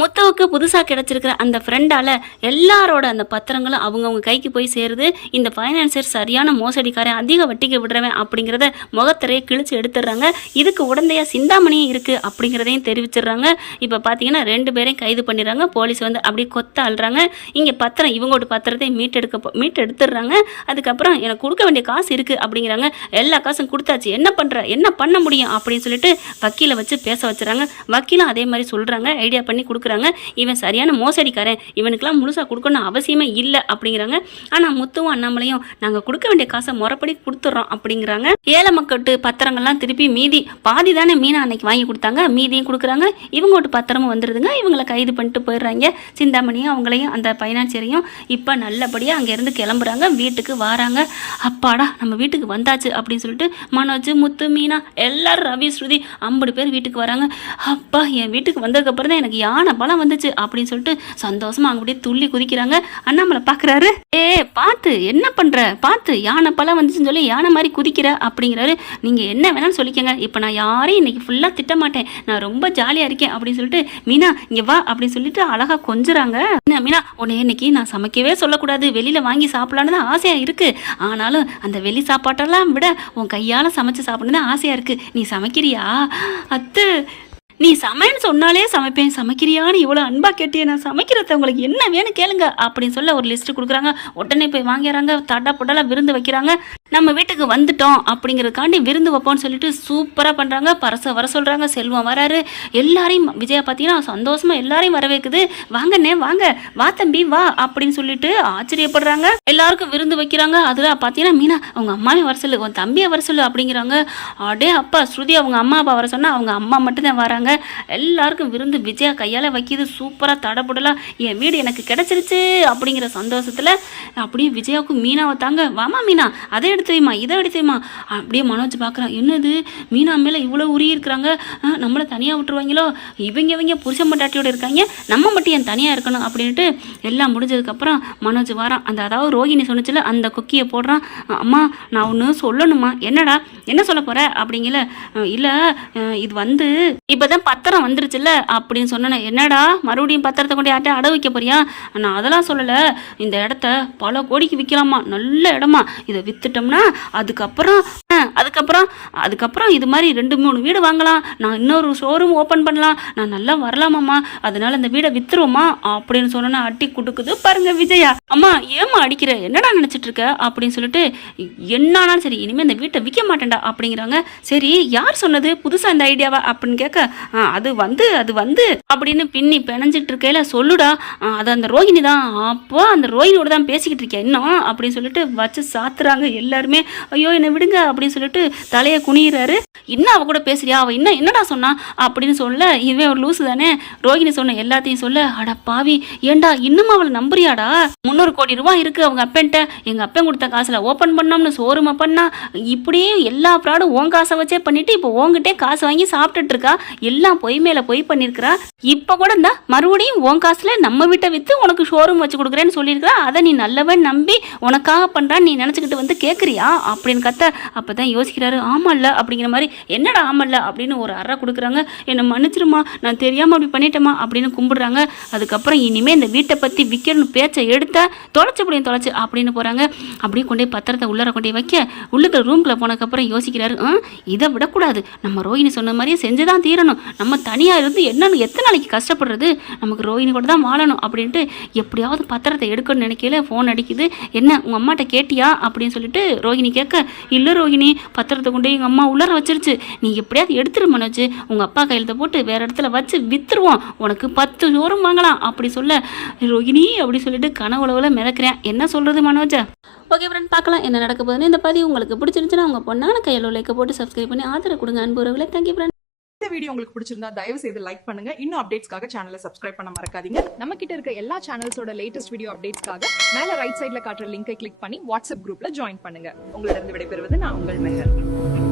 முத்துவுக்கு புதுசாக கிடைச்சிருக்கிற அந்த ஃப்ரெண்டால் எல்லாரோட அந்த பத்திரங்களும் அவங்கவுங்க கைக்கு போய் சேருது. இந்த ஃபைனான்சியர் சரியான மோசடிக்காரன், அதிக வட்டிக்கு விடுறவன் அப்படிங்கிறத முகத்திரையை கிழிச்சு எடுத்துடுறாங்க. இதுக்கு உடந்தையாக சிந்தாமணியும் இருக்குது அப்படிங்கிறதையும் தெரிவிச்சிடுறாங்க. இப்போ பார்த்தீங்கன்னா 2 பேரையும் கைது பண்ணிடுறாங்க. போலீஸ் வந்து அப்படியே கொத்த அழுறாங்க. இங்கே பத்திரம் இவங்களோட பத்திரத்தை மீட்டு எடுத்துடுறாங்க. அதுக்கப்புறம் எனக்கு கொடுக்க வேண்டிய காசு இருக்குது அப்படிங்கிறாங்க. எல்லா காசும் கொடுத்தாச்சு, என்ன பண்ண முடியும் அப்படின்னு சொல்லிட்டு வக்கீலை வச்சு பேச வச்சுறாங்க. வக்கீலும் அதே மாதிரி சொல்கிறாங்க, ஐடியா பண்ணி கொடுக்குறாங்க. இவன் சரியான மோசடிக்காரன், இவனுக்கெல்லாம் முழுசாக கொடுக்கணும் அவசியமே இல்லை அப்படிங்கிறாங்க. ஆனால் முத்துவும் அண்ணாமலையும் நாங்கள் கொடுக்க வேண்டிய காசை முறைப்படி கொடுத்துட்றோம் அப்படிங்கிறாங்க. ஏழை மக்கட்டு பத்திரங்கள்லாம் திருப்பி மீதி பாதி தானே மீனா அன்னைக்கு வாங்கி கொடுத்தாங்க, மீதியும் கொடுக்குறாங்க. இவங்கோட்டு பத்திரமும் வந்துடுதுங்க. இவங்களை கைது பண்ணிட்டு போயிடுறாங்க. சிந்தாமணியும் அவங்களையும் அந்த ஃபைனான்சியரையும். இப்போ நல்லபடியாக அங்கேருந்து கிளம்புறாங்க, வீட்டுக்கு வராங்க. அப்பாடா நம்ம வீட்டுக்கு வந்தாச்சு அப்படின்னு சொல்லிட்டு மனோஜ், முத்து, மீனா எல்லாரும், ரவி, ஸ்ருதி 50 பேர் வீட்டுக்கு வராங்க. அப்பா என் வீட்டுக்கு வந்ததுக்கப்புறம் தான் எனக்கு யானை பலம் வந்துச்சு அப்படின்னு சொல்லிட்டு சந்தோஷமா அங்கே அப்படியே துள்ளி குதிக்கிறாங்க. அண்ணாமலை பார்க்குறாரு, பார்த்து என்ன பண்ணுற, பார்த்து யானை பலம் வந்துச்சுன்னு சொல்லி யானை மாதிரி குதிக்கிற அப்படிங்கிறாரு. நீங்கள் என்ன வேணாலும் சொல்லிக்கங்க, இப்போ நான் யாரையும் இன்னைக்கு ஃபுல்லாக திட்ட மாட்டேன், நான் ரொம்ப ஜாலியாக இருக்கேன் அப்படின்னு சொல்லிட்டு மீனா இங்கே வா அப்படின்னு சொல்லிட்டு அழகாக கொஞ்சுறாங்க. என்ன மீனா, உன்னை இன்னைக்கு நான் சமைக்கவே சொல்லக்கூடாது, வெளியில் வாங்கி சாப்பிடலான்னு தான் ஆசையாக இருக்குது. ஆனாலும் அந்த வெளி சாப்பாட்டெல்லாம் விட உன் கையால் சமைச்சு சாப்பிடணும் தான் ஆசையாக இருக்குது. நீ சமைக்கிறியா? அத்து நீ சமைன்னு சொன்னாலே சமைப்பேன், சமைக்கிறியான்னு இவ்வளோ அன்பா கேட்டியே, நான் சமைக்கிறத உங்களுக்கு என்ன வேணும் கேளுங்க அப்படின்னு சொல்ல ஒரு லிஸ்ட்டு கொடுக்குறாங்க. உடனே போய் வாங்கிறாங்க. தடா புடலாம் விருந்து வைக்கிறாங்க. நம்ம வீட்டுக்கு வந்துட்டோம் அப்படிங்கிறதுக்காண்டி விருந்து வைப்போம்னு சொல்லிட்டு சூப்பராக பண்ணுறாங்க. பரச வர சொல்கிறாங்க. செல்வம் வராரு. எல்லாரையும் விஜயா பார்த்தீங்கன்னா சந்தோஷமாக எல்லாரையும் வர வைக்குது. வாங்கண்ணே வாங்க, வா தம்பி வா அப்படின்னு சொல்லிட்டு ஆச்சரியப்படுறாங்க. எல்லாருக்கும் விருந்து வைக்கிறாங்க. அதில் பார்த்தீங்கன்னா மீனா அவங்க அம்மாவையும் வர சொல்லு, உன் தம்பியை வர சொல்லு அப்படிங்கிறாங்க. அடே அப்பா, ஸ்ருதி அவங்க அம்மா அப்பா வர சொன்னால் அவங்க அம்மா மட்டும்தான் வராங்க. எல்லாருக்கும் விருந்து விஜயா கையால் வைக்கிது. சூப்பராக தடபுடலாம் என் வீடு எனக்கு கிடைச்சிருச்சு அப்படிங்கிற சந்தோஷத்தில் அப்படியே விஜயாவுக்கு மீனாவை தாங்க, வாமா மீனா அதை எடுத்து வைமா, இதை எடுத்து வைமா. அப்படியே மனோஜ் பார்க்குறான், என்னது மீனா மேலே இவ்வளோ உரி இருக்கிறாங்க, நம்மளை தனியாக விட்டுருவாங்களோ, இவங்க புருஷன் பட்டாட்டியோடு இருக்காங்க, நம்ம மட்டும் என் தனியாக இருக்கணும் அப்படின்ட்டு எல்லாம் முடிஞ்சதுக்கப்புறம் மனோஜ் வரான். அதாவது ரோஹிணி சொன்னிச்சுல அந்த கொக்கியை போடுறான். அம்மா நான் ஒன்று சொல்லணுமா? என்னடா என்ன சொல்ல போகிற அப்படிங்கல. இல்லை இது வந்து இப்போதான் பத்திரம் வந்துருச்சுல்ல அப்படின்னு சொன்னேன். என்னடா மறுபடியும் பத்திரத்தை கொண்டு யார்ட்ட அடை வைக்க போறியா? நான் அதெல்லாம் சொல்லலை, இந்த இடத்த பல கோடிக்கு விற்கலாமா, நல்ல இடமா, இதை வித்துட்டோம்னா அதுக்கப்புறம் இது மாதிரி 2-3 வீடு வாங்கலாம், நான் இன்னொரு ஷோரூம் ஓப்பன் பண்ணலாம், நான் நல்லா வரலாமாம்மா, அதனால இந்த வீடை வித்துருவோமா அப்படின்னு சொன்னா அட்டி கொடுக்குது பாருங்க விஜயா. அம்மா ஏமா அடிக்கிற, என்னடா நினைச்சிட்டு இருக்க அப்படின்னு சொல்லிட்டு, என்னானாலும் சரி இனிமேல் இந்த வீட்டை விற்க மாட்டேன்டா அப்படிங்கிறாங்க. சரி யார் சொன்னது புதுசா இந்த ஐடியாவா அப்படின்னு கேட்க, அது வந்து அப்படின்னு பின்னி பிணைஞ்சிட்டு இருக்கையில, சொல்லுடா அது அந்த ரோஹிணி தான், அப்போ அந்த ரோஹிணியோட தான் பேசிக்கிட்டு இருக்கேன் இன்னும் அப்படின்னு சொல்லிட்டு வச்சு சாத்துறாங்க எல்லாருமே. ஐயோ என்னை விடுங்க அப்படின்னு சொல்லிட்டு தலையை குனிகிறாரு. இன்னும் அவ கூட பேசுறியா, அவ இன்னும் என்னடா சொன்னா அப்படின்னு சொல்ல, இவன் ஒரு லூசு தானே, ரோஹிணி சொன்ன எல்லாத்தையும் சொல்ல, அட பாவி ஏண்டா இன்னும் அவளை நம்புறியாடா, 300 கோடி ரூபாய் இருக்கு அவங்க அப்பன்ட்ட, எங்க அப்பன் கொடுத்த காசுல ஓப்பன் பண்ணோம்னு ஷோரூமை பண்ணா, இப்படியே எல்லா ப்ராடும் உன் காசை வச்சே பண்ணிட்டு இப்போ உங்ககிட்டே காசு வாங்கி சாப்பிட்டுட்டு இருக்கா, எல்லாம் பொய் மேல பொய் பண்ணிருக்கிறா. இப்ப கூட இருந்தா மறுபடியும் உன் காசுல நம்ம வீட்டை வித்து உனக்கு ஷோரூம் வச்சு கொடுக்குறேன்னு சொல்லியிருக்கிறா, அதை நீ நல்லவன் நம்பி உனக்காக பண்றான்னு நீ நினைச்சுக்கிட்டு வந்து கேட்குறியா அப்படின்னு கத்த. அப்பதான் யோசிக்கிறாரு, ஆமல்ல அப்படிங்கிற மாதிரி. என்னடா ஆமல்ல அப்படின்னு ஒரு அறை கொடுக்குறாங்க. என்னை மன்னிச்சிருமா, நான் தெரியாம அப்படி பண்ணிட்டேமா அப்படின்னு கும்பிடுறாங்க. அதுக்கப்புறம் இனிமே இந்த வீட்டை பத்தி விற்கணும்னு பேச்சை எடுத்த தொலைச்சு அப்படின்னு போறாங்க. அப்படியே கொண்டே பத்திரத்தை உள்ளர கொண்டே வைக்க, உள்ளுக்கு ரூம்குள்ள போனதுக்கப்புறம் யோசிக்கிறாரு, இதை விடக்கூடாது, நம்ம ரோஹிணி சொன்ன மாதிரியே செஞ்சுதான் தீரணும், நம்ம தனியாக இருந்து என்னன்னு எத்தனை நாளைக்கு கஷ்டப்படுறது, நமக்கு ரோஹிணி கூட தான் வாழணும் அப்படின்ட்டு எப்படியாவது பத்திரத்தை எடுக்கணும்னு நினைக்கல. ஃபோன் அடிக்குது. என்ன உங்கள் அம்மாட்ட கேட்டியா அப்படின்னு சொல்லிட்டு ரோஹிணி கேட்க, இல்லை ரோஹிணி பத்திரத்தை கொண்டு எங்கள் அம்மா உள்ளர வச்சிருச்சு, நீ எப்படியாவது எடுத்துரு மனோஜ், உங்கள் அப்பா கையெழுத்தை போட்டு வேற இடத்துல வச்சு வித்துருவோம், உனக்கு 10 ஷோரூம் வாங்கலாம் அப்படி சொல்ல, ரோஹிணி அப்படி சொல்லிட்டு கனவுளவில் மிதக்கிறேன். என்ன சொல்கிறது மனோஜா? ஓகே ஃப்ரெண்ட், பார்க்கலாம் என்ன நடக்க போகுதுன்னு. இந்த பதிவு உங்களுக்கு பிடிச்சிருந்துச்சுன்னா உங்கள் பொண்ணான கையில் லைக்கை போட்டு சப்ஸ்கிரைப் பண்ணி ஆதரவு கொடுங்க அன்பு உறவுகளே. Thank you friend. இந்த வீடியோ உங்களுக்கு பிடிச்சிருந்தா தயவு செய்து லைக் பண்ணுங்க. இன்னும் அப்டேட்ஸ்க்காக சேனலை சப்ஸ்கிரைப் பண்ண மறக்காதீங்க. நம்ம கிட்ட இருக்க எல்லா சேனல்ஸோட லேட்டஸ்ட் வீடியோ அப்டேட்ஸ்க்காக மேல ரைட் சைடுல காட்டுற லிங்கை கிளிக் பண்ணி வாட்ஸ்அப் குரூப்ல ஜாயின் பண்ணுங்க. உங்களிடம் விடைபெறுவது நான் உங்கள் மெஹர்.